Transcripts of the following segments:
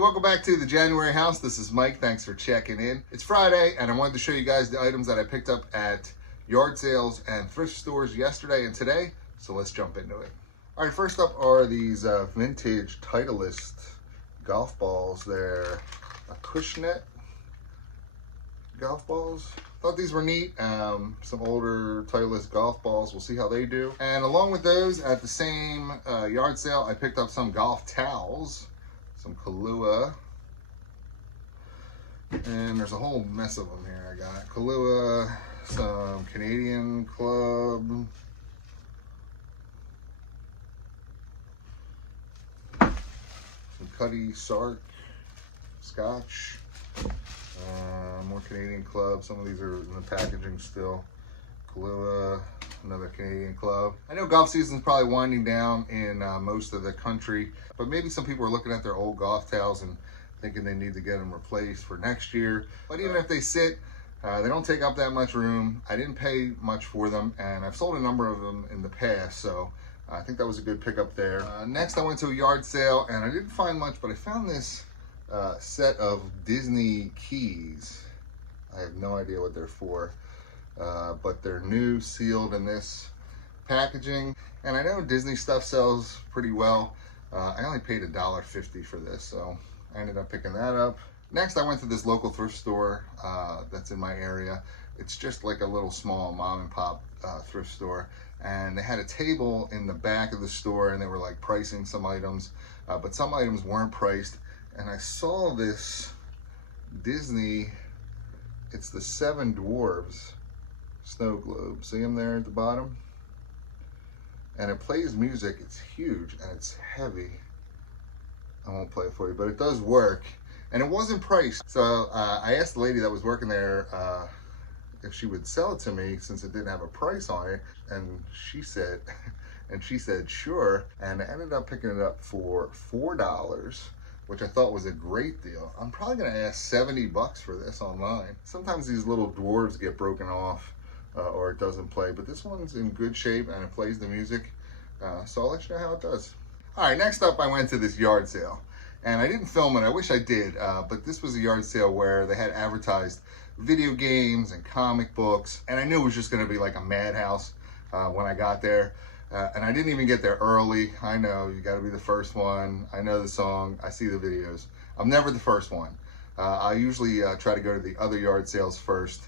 welcome back to the January house. This is Mike. Thanks for checking in. It's Friday, and I wanted to show you guys the items that I picked up at yard sales and thrift stores yesterday and today. So let's jump into it. All right, first up are these vintage Titleist golf balls. They're Acushnet golf balls. Thought these were neat. Some older Titleist golf balls. We'll see how they do. And along with those, at the same yard sale, I picked up some golf towels, some Kahlua, and there's a whole mess of them here. I got Kahlua, some Canadian Club, some Cuddy Sark Scotch, more Canadian Club. Some of these are in the packaging still. Kahlua, another Canadian Club. I know golf season's probably winding down in most of the country, but maybe some people are looking at their old golf towels and thinking they need to get them replaced for next year. But even if they sit, they don't take up that much room. I didn't pay much for them, and I've sold a number of them in the past, so I think that was a good pickup there. Next, I went to a yard sale, and I didn't find much, but I found this set of Disney keys. I have no idea what they're for, but they're new, sealed in this packaging. And I know Disney stuff sells pretty well. I only paid $1.50 for this, so I ended up picking that up. Next, I went to this local thrift store that's in my area. It's just like a little small mom and pop thrift store. And they had a table in the back of the store, and they were like pricing some items, but some items weren't priced. And I saw this Disney, it's the 7 Dwarves snow globe. See them there at the bottom? And it plays music. It's huge and it's heavy. I won't play it for you, but it does work. And it wasn't priced. So I asked the lady that was working there if she would sell it to me since it didn't have a price on it. And she said, sure. And I ended up picking it up for $4. Which I thought was a great deal. I'm probably gonna ask $70 for this online. Sometimes these little dwarves get broken off or it doesn't play, but this one's in good shape and it plays the music. So I'll let you know how it does. All right, next up I went to this yard sale. And I didn't film it, I wish I did, but this was a yard sale where they had advertised video games and comic books. And I knew it was just gonna be like a madhouse when I got there. And I didn't even get there early. I know, you gotta be the first one. I know the song, I see the videos. I'm never the first one. I usually try to go to the other yard sales first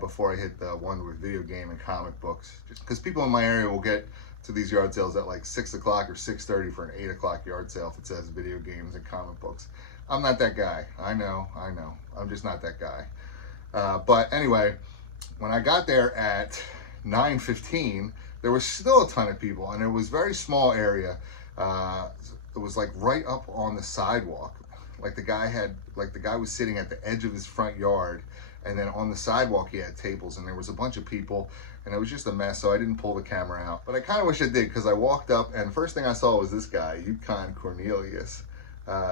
before I hit the one with video game and comic books. Just because people in my area will get to these yard sales at like 6 o'clock or 6:30 for an 8 o'clock yard sale if it says video games and comic books. I'm not that guy. I know. I'm just not that guy. But anyway, when I got there at 9:15, there was still a ton of people, and it was a very small area. It was like right up on the sidewalk. Like the guy was sitting at the edge of his front yard, and then on the sidewalk he had tables, and there was a bunch of people, and it was just a mess, so I didn't pull the camera out. But I kind of wish I did, because I walked up, and first thing I saw was this guy, Yukon Cornelius.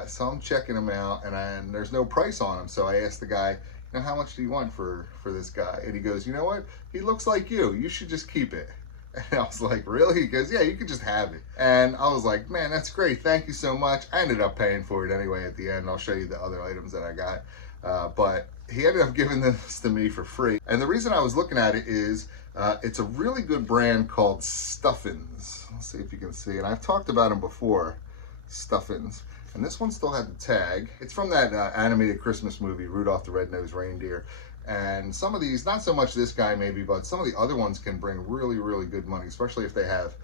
So I'm checking him out, and there's no price on him, so I asked the guy, you know, how much do you want for this guy? And he goes, you know what? He looks like you should just keep it. And I was like, really? He goes, yeah, you can just have it. And I was like, man, that's great. Thank you so much. I ended up paying for it anyway at the end. I'll show you the other items that I got. But he ended up giving this to me for free. And the reason I was looking at it is it's a really good brand called Stuffins. Let's see if you can see it. I've talked about them before, Stuffins. And this one still had the tag. It's from that animated Christmas movie, Rudolph the Red-Nosed Reindeer. And some of these, not so much this guy maybe, but some of the other ones can bring really, really good money, especially if they have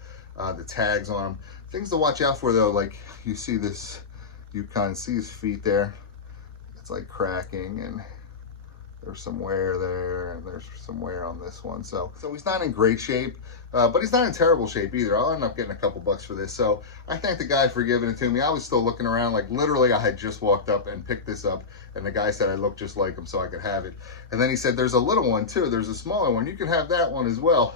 the tags on them. Things to watch out for though, like you see this, you kind of see his feet there. It's like cracking, and there's some wear there, and there's some wear on this one. So he's not in great shape, but he's not in terrible shape either. I'll end up getting a couple bucks for this. So I thank the guy for giving it to me. I was still looking around, like literally I had just walked up and picked this up, and the guy said I looked just like him so I could have it. And then he said, there's a little one too. There's a smaller one. You can have that one as well.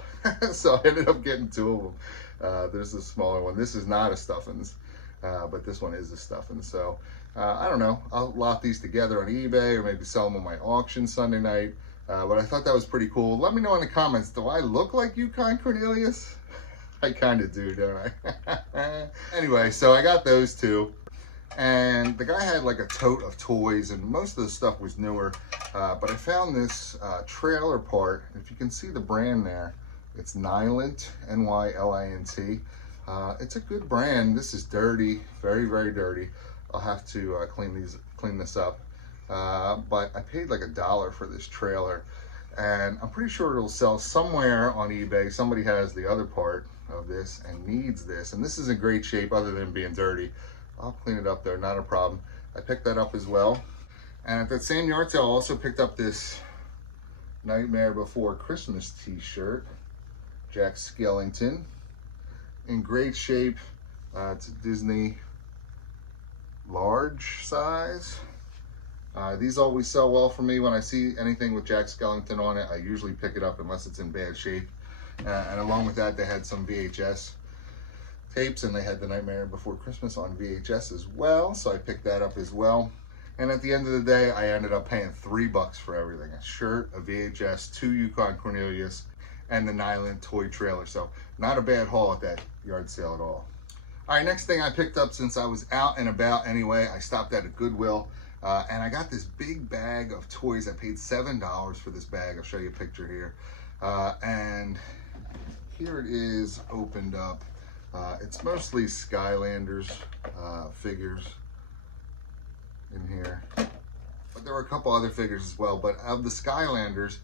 So I ended up getting 2 of them. There's a smaller one. This is not a Stuffins, but this one is a Stuffins. So I don't know. I'll lot these together on eBay or maybe sell them on my auction Sunday night. But I thought that was pretty cool. Let me know in the comments, do I look like Yukon Cornelius? I kind of do, don't I? Anyway, so I got those 2. And the guy had like a tote of toys, and most of the stuff was newer. But I found this trailer part. If you can see the brand there, it's Nylint, N-Y-L-I-N-T. It's a good brand. This is dirty, very, very dirty. I'll have to clean this up. But I paid like $1 for this trailer, and I'm pretty sure it'll sell somewhere on eBay. Somebody has the other part of this and needs this, and this is in great shape other than being dirty. I'll clean it up there, not a problem. I picked that up as well. And at that same yard sale, I also picked up this Nightmare Before Christmas t-shirt, Jack Skellington, in great shape. It's a Disney large size. These always sell well for me. When I see anything with Jack Skellington on it, I usually pick it up unless it's in bad shape. And along with that, they had some VHS tapes, and they had the Nightmare Before Christmas on VHS as well, so I picked that up as well. And at the end of the day, I ended up paying $3 for everything: a shirt, a VHS, 2 Yukon Cornelius, and the Nylint toy trailer. So not a bad haul at that yard sale at all. All right, next thing I picked up, since I was out and about anyway, I stopped at a Goodwill, and I got this big bag of toys. I paid $7 for this bag. I'll show you a picture here. And here it is opened up. It's mostly Skylanders figures in here, but there were a couple other figures as well. But of the Skylanders,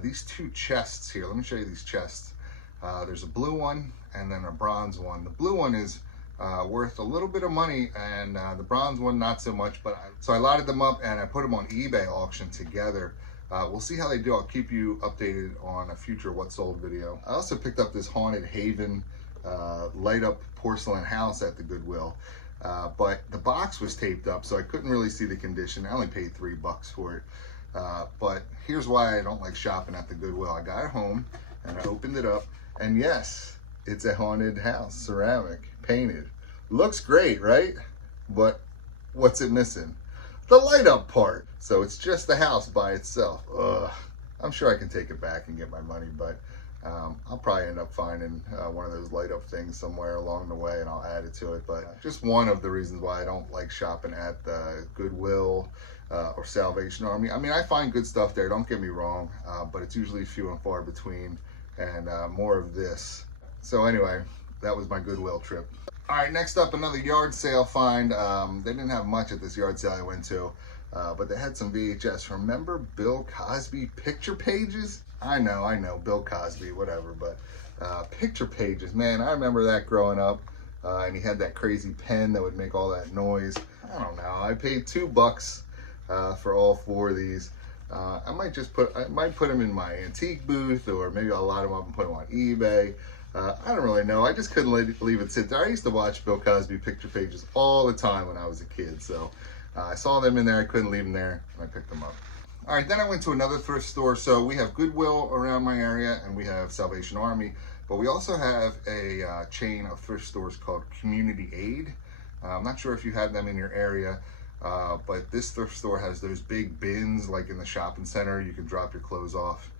these 2 chests here, let me show you these chests. There's a blue one and then a bronze one. The blue one is worth a little bit of money, and the bronze one not so much. But so I lotted them up and I put them on eBay auction together. We'll see how they do. I'll keep you updated on a future What Sold video. I also picked up this Haunted Haven light up porcelain house at the Goodwill, but the box was taped up, so I couldn't really see the condition. I only paid $3 for it, but here's why I don't like shopping at the Goodwill. I got it home and I opened it up, and yes, it's a haunted house, ceramic, painted. Looks great, right? But what's it missing? The light up part. So it's just the house by itself. Ugh. I'm sure I can take it back and get my money, but I'll probably end up finding one of those light up things somewhere along the way, and I'll add it to it. But just one of the reasons why I don't like shopping at the Goodwill or Salvation Army. I mean, I find good stuff there, don't get me wrong, but it's usually few and far between, and more of this. So anyway, that was my Goodwill trip. All right, next up, another yard sale find. They didn't have much at this yard sale I went to, but they had some VHS. Remember Bill Cosby picture pages? I know, Bill Cosby, whatever, but picture pages, man, I remember that growing up. And he had that crazy pen that would make all that noise. I don't know, I paid $2 for all 4 of these. I might put them in my antique booth, or maybe I'll lot them up and put them on eBay. I don't really know. I just couldn't leave it sit there. I used to watch Bill Cosby picture pages all the time when I was a kid, so I saw them in there. I couldn't leave them there, and I picked them up. All right, then I went to another thrift store. So we have Goodwill around my area, and we have Salvation Army, but we also have a chain of thrift stores called Community Aid. I'm not sure if you have them in your area, but this thrift store has those big bins like in the shopping center. You can drop your clothes off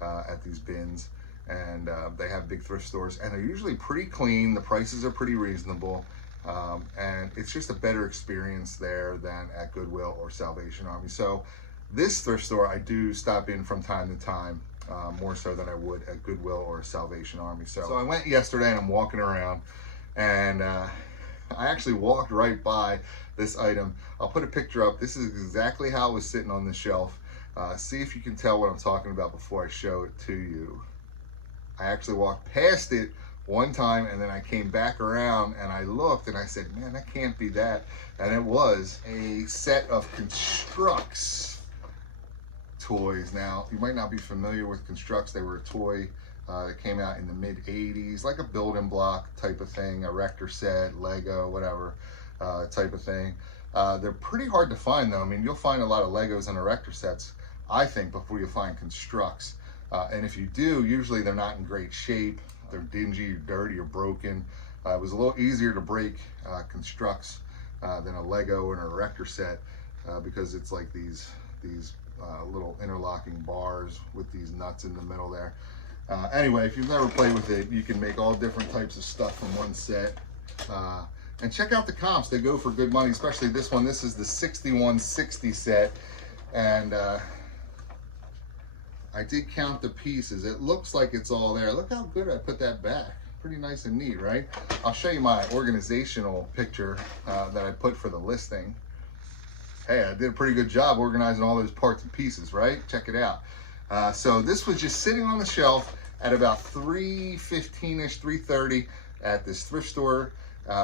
at these bins, and they have big thrift stores, and they're usually pretty clean. The prices are pretty reasonable, and it's just a better experience there than at Goodwill or Salvation Army. So this thrift store I do stop in from time to time, more so than I would at Goodwill or Salvation Army. So I went yesterday, and I'm walking around, and I actually walked right by this item. I'll put a picture up. This is exactly how it was sitting on the shelf. See if you can tell what I'm talking about before I show it to you. I actually walked past it one time, and then I came back around and I looked and I said, man, that can't be that. And it was a set of Constructs toys. Now, you might not be familiar with Constructs. They were a toy that came out in the mid 80s, like a building block type of thing, a Erector set, Lego, whatever type of thing. They're pretty hard to find though. I mean, you'll find a lot of Legos and Erector sets, I think, before you find Constructs. And if you do, usually they're not in great shape. They're dingy, or dirty, or broken. It was a little easier to break Constructs than a Lego or an Erector set because it's like these little interlocking bars with these nuts in the middle there. Anyway, if you've never played with it, you can make all different types of stuff from one set. And check out the comps. They go for good money, especially this one. This is the 6160 set. And I did count the pieces. It looks like it's all there. Look how good I put that back. Pretty nice and neat, right? I'll show you my organizational picture that I put for the listing. Hey, I did a pretty good job organizing all those parts and pieces, right? Check it out. So this was just sitting on the shelf at about $3.15-ish, $3.30 at this thrift store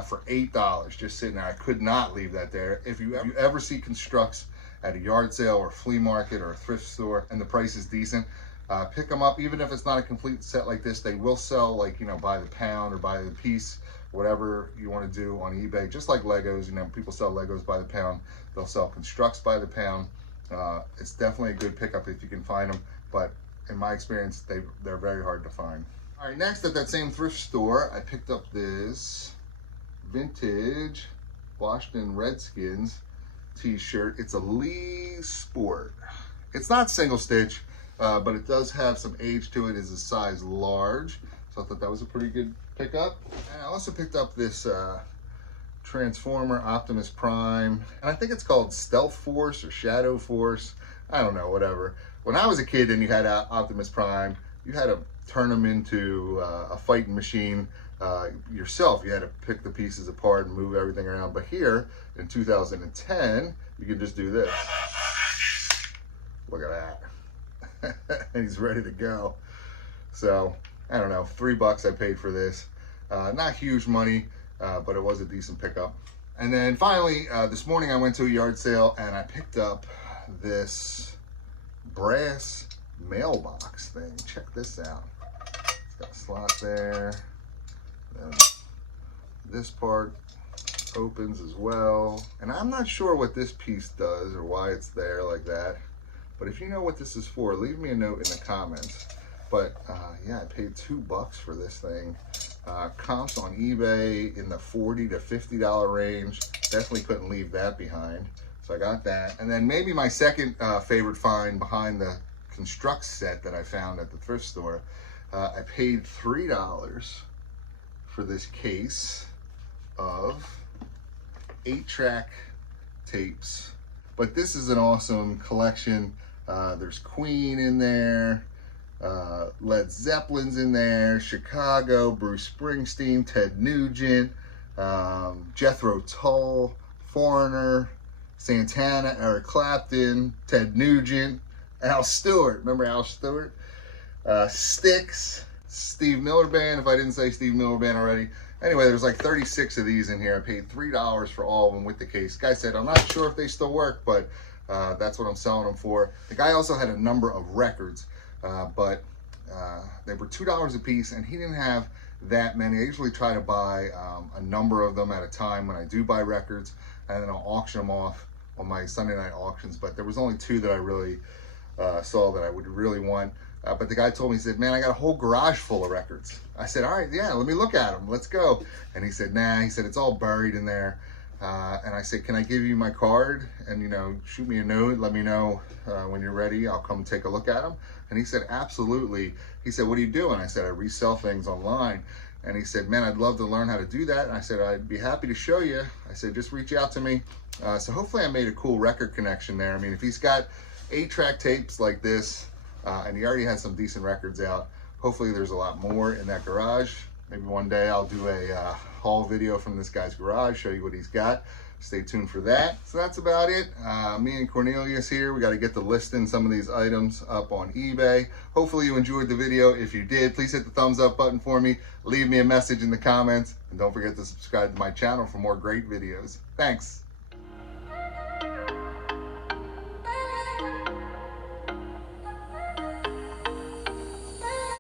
for $8, just sitting there. I could not leave that there. If you ever see constructs at a yard sale or flea market or a thrift store and the price is decent, pick them up. Even if it's not a complete set like this, they will sell, like, you know, by the pound or by the piece, whatever you want to do on eBay. Just like Legos, you know, people sell Legos by the pound. They'll sell constructs by the pound. It's definitely a good pickup if you can find them, but in my experience, they're very hard to find. All right, next at that same thrift store, I picked up this vintage Washington Redskins t-shirt. It's a Lee Sport. It's not single stitch, but it does have some age to it. It's a size large, so I thought that was a pretty good pickup. And I also picked up this Transformer Optimus Prime, and I think it's called Stealth Force or Shadow Force. I don't know, whatever. When I was a kid and you had Optimus Prime, you had to turn them into a fighting machine yourself. You had to pick the pieces apart and move everything around. But here in 2010, you can just do this. Look at that. And he's ready to go. So I don't know, $3 I paid for this. Not huge money, but it was a decent pickup. And then finally, this morning I went to a yard sale and I picked up this brass mailbox thing. Check this out. It's got a slot there. Then this part opens as well. And I'm not sure what this piece does or why it's there like that. But if you know what this is for, leave me a note in the comments. But yeah, I paid $2 for this thing. Comps on eBay in the $40 to $50 range. Definitely couldn't leave that behind. So I got that. And then maybe my second favorite find behind the construct set that I found at the thrift store. I paid $3 for this case of 8-track tapes. But this is an awesome collection. There's Queen in there, Led Zeppelin's in there, Chicago, Bruce Springsteen, Ted Nugent, Jethro Tull, Foreigner, Santana, Eric Clapton, Ted Nugent, Al Stewart. Remember Al Stewart? Styx, Steve Miller Band, if I didn't say Steve Miller Band already. Anyway, there's like 36 of these in here. I paid $3 for all of them with the case. Guy said, I'm not sure if they still work, but that's what I'm selling them for. The guy also had a number of records, but they were $2 a piece, and he didn't have that many. I usually try to buy a number of them at a time when I do buy records, and then I'll auction them off on my Sunday night auctions. But there was only 2 that I really saw that I would really want. But the guy told me, he said, man, I got a whole garage full of records. I said, all right, yeah, let me look at them. Let's go. And he said, nah, he said, it's all buried in there. And I said, can I give you my card? And, you know, shoot me a note. Let me know when you're ready. I'll come take a look at them. And he said, absolutely. He said, what do you do? And I said, I resell things online. And he said, man, I'd love to learn how to do that. And I said, I'd be happy to show you. I said, just reach out to me. So hopefully I made a cool record connection there. I mean, if he's got 8-track tapes like this, and he already has some decent records out, hopefully there's a lot more in that garage. Maybe one day I'll do a haul video from this guy's garage, show you what he's got. Stay tuned for that. So that's about it. Me and Cornelius here, we got to get the listing some of these items up on eBay. Hopefully you enjoyed the video. If you did, please hit the thumbs up button for me. Leave me a message in the comments. And don't forget to subscribe to my channel for more great videos. Thanks.